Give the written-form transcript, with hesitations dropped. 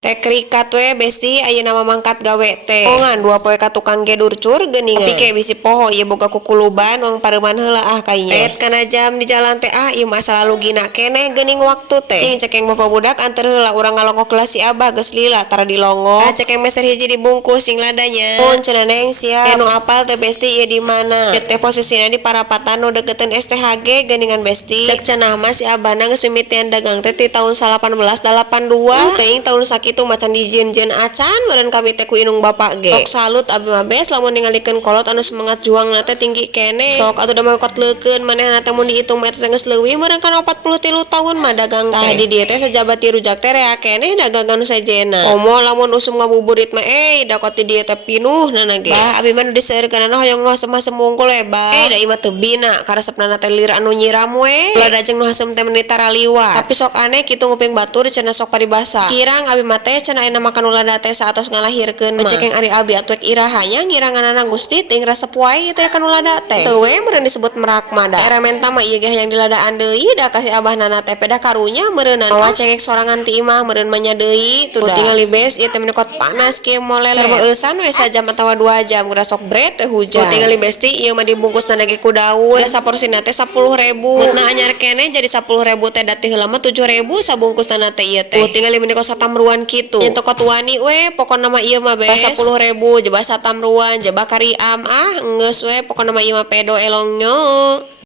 Rek rikat we besti aya nama mangkat gawe teh. Ongan 2 poe ka tukang ge durcur geuningan. Tapi ke bisi poho ieu boga kukuluban wong pareuman heula kaynya. Tet kana jam di jalan teh ieu masa lalu gina keneh geuning waktu teh. Cing cekeng bapak budak anter heula urang ngalongok kelas si Abah geus lila tara dilongok. Cekeng meser hiji dibungkus sing ladanya. Mun cenah Neng siap. Anu apal teh besti ieu di mana? Ieu teh posisina di parapatan nu deketeun STHG geuningan besti. Cek cenah mah si Abahna geus mimitian dagang teh ti tahun 1882. Teuing tahun sakitu macan dijieun-jieun acan meureun kami teh ku inung bapak ge. Sok salut abi mah bes lamun ningalikeun kolot anu semangat juangna teh tinggi keneh. Sok atuh da mangkotleukeun manehna teh mun diitung mah eta geus leuwih meureun kana 43 tahun mah dagang teh. Di dieu teh sajabat ti rujak teh rea keneh dagang anu sajena. Komo lamun usum ngabuburit mah dakot di dieu teh pinuhna na ge. Bah abi mah nu diseureurkeunana hoyong nu hasem unggul we bah. Da imah teu bina karesepna teh lir anu nyiram we. Ulah dajeng nu hasem teh meuni tara liwat. Tapi sok aneh kitu nguping batur cenah sok paribasa. Kirang abi mah teh cenah aya makan ulada teh saatos ngalahirkeun mah. Cekeng ari abi atuek irahanya ngiranganana Gusti teh resep wae teh kan ulada teh. Teu we meureun disebut merak mah da. Era menta mah ieu ge hayang diladaan deui da kasih Abahnana teh peda karunya meureunan. Mawa cengek sorangan ti imah meureun mah nya deui tuh da. Tinggal libes ieu teh menekot panas kieu molele. Cerbeueusan we sajam atawa 2 jam geura sok bret teh hujan. Tinggal libes ti ieu mah dibungkusna ge ku daun. Da saporsina teh 10.000. Mutna anyar keneh jadi 10.000 teh da teh heula mah 7.000 sabungkusna teh ieu teh. Tinggal menekot satamruan kitu. Nya toko tuani we pokona mah ieu mah bes 10.000 jebah satamruan jebah kariam geus we pokona mah ieu mah pedo elongnya.